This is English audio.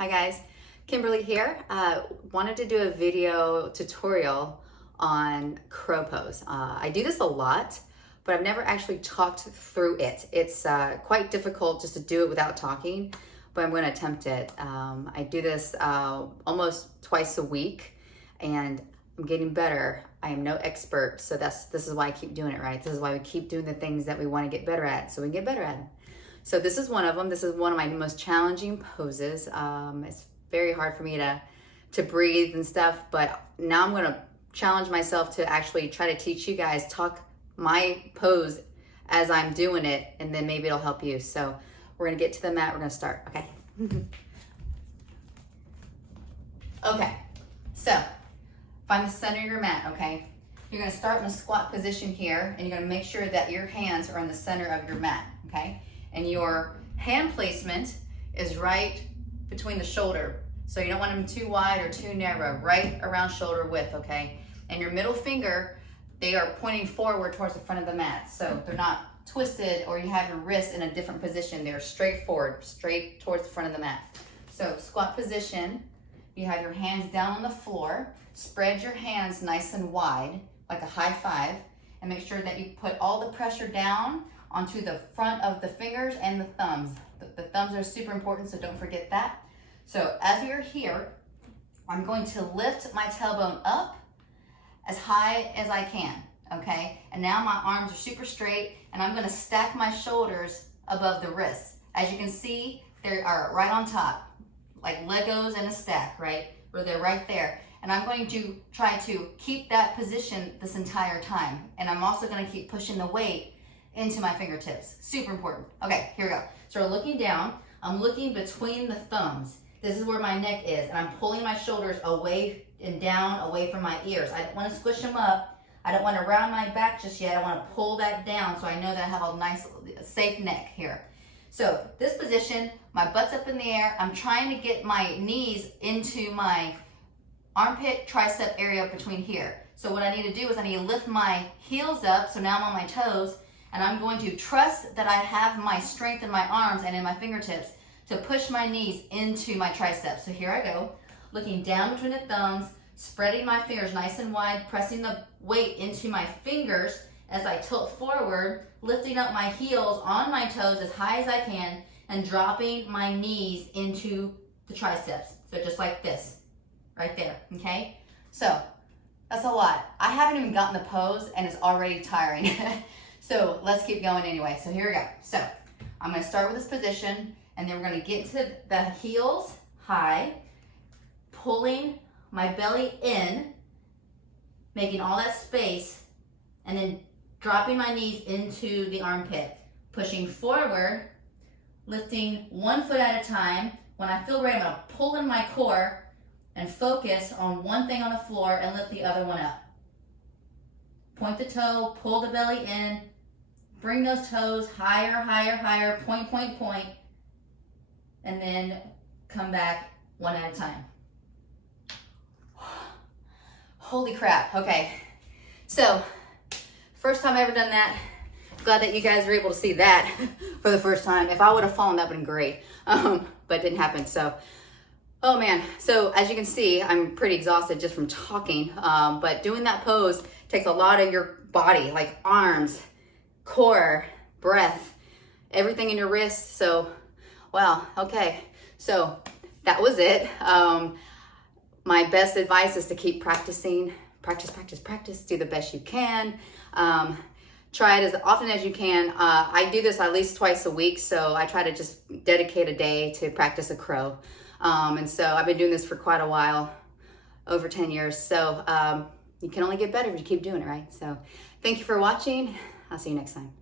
Hi guys, Kimberly here. Wanted to do a video tutorial on crow pose. I do this a lot, but I've never actually talked through it. It's quite difficult just to do it without talking, but I'm going to attempt it. I do this almost twice a week, and I'm getting better. I am no expert, so this is why I keep doing it, right? This is why we keep doing the things that we want to get better at, so we can get better at them. So this is one of them. This is one of my most challenging poses. It's very hard for me to breathe and stuff, but now I'm gonna challenge myself to actually try to teach you guys, talk my pose as I'm doing it, and then maybe it'll help you. So we're gonna get to the mat, we're gonna start, okay? Okay, so find the center of your mat, okay? You're gonna start in a squat position here, and you're gonna make sure that your hands are in the center of your mat, okay? And your hand placement is right between the shoulder. So you don't want them too wide or too narrow, right around shoulder width, okay? And your middle finger, they are pointing forward towards the front of the mat. So they're not twisted or you have your wrist in a different position. They're straight forward, straight towards the front of the mat. So squat position, you have your hands down on the floor. Spread your hands nice and wide, like a high five, and make sure that you put all the pressure down onto the front of the fingers and the thumbs. The thumbs are super important, so don't forget that. So as you're here, I'm going to lift my tailbone up as high as I can, okay? And now my arms are super straight, and I'm gonna stack my shoulders above the wrists. As you can see, they are right on top, like Legos in a stack, right? Where they're right there. And I'm going to try to keep that position this entire time. And I'm also gonna keep pushing the weight into my fingertips. Super important. Okay, here we go. So we're looking down. I'm looking between the thumbs. This is where my neck is, and I'm pulling my shoulders away and down, away from my ears. I don't want to squish them up. I don't want to round my back just yet. I want to pull that down so I know that I have a nice, safe neck here. So this position, my butt's up in the air. I'm trying to get my knees into my armpit, tricep area between here. So what I need to do is I need to lift my heels up, so now I'm on my toes, and I'm going to trust that I have my strength in my arms and in my fingertips to push my knees into my triceps. So here I go, looking down between the thumbs, spreading my fingers nice and wide, pressing the weight into my fingers as I tilt forward, lifting up my heels on my toes as high as I can, and dropping my knees into the triceps. So just like this, right there, okay? So that's a lot. I haven't even gotten the pose and it's already tiring. So let's keep going anyway. So here we go. So I'm gonna start with this position, and then we're gonna get to the heels high, pulling my belly in, making all that space, and then dropping my knees into the armpit, pushing forward, lifting one foot at a time. When I feel ready, I'm gonna pull in my core and focus on one thing on the floor and lift the other one up. Point the toe, pull the belly in, bring those toes higher, higher, higher, point, point, point, and then come back one at a time. Holy crap, okay. So, first time I ever done that. Glad that you guys were able to see that for the first time. If I would have fallen, that would have been great, but it didn't happen, so. Oh man, so as you can see, I'm pretty exhausted just from talking, but doing that pose takes a lot of your body, like arms, core, breath, everything in your wrists. So, wow, okay. So that was it. My best advice is to keep practicing, practice, practice, practice, do the best you can. Try it as often as you can. I do this at least twice a week, so I try to just dedicate a day to practice a crow. And so I've been doing this for quite a while, over 10 years. So you can only get better if you keep doing it, right? So thank you for watching. I'll see you next time.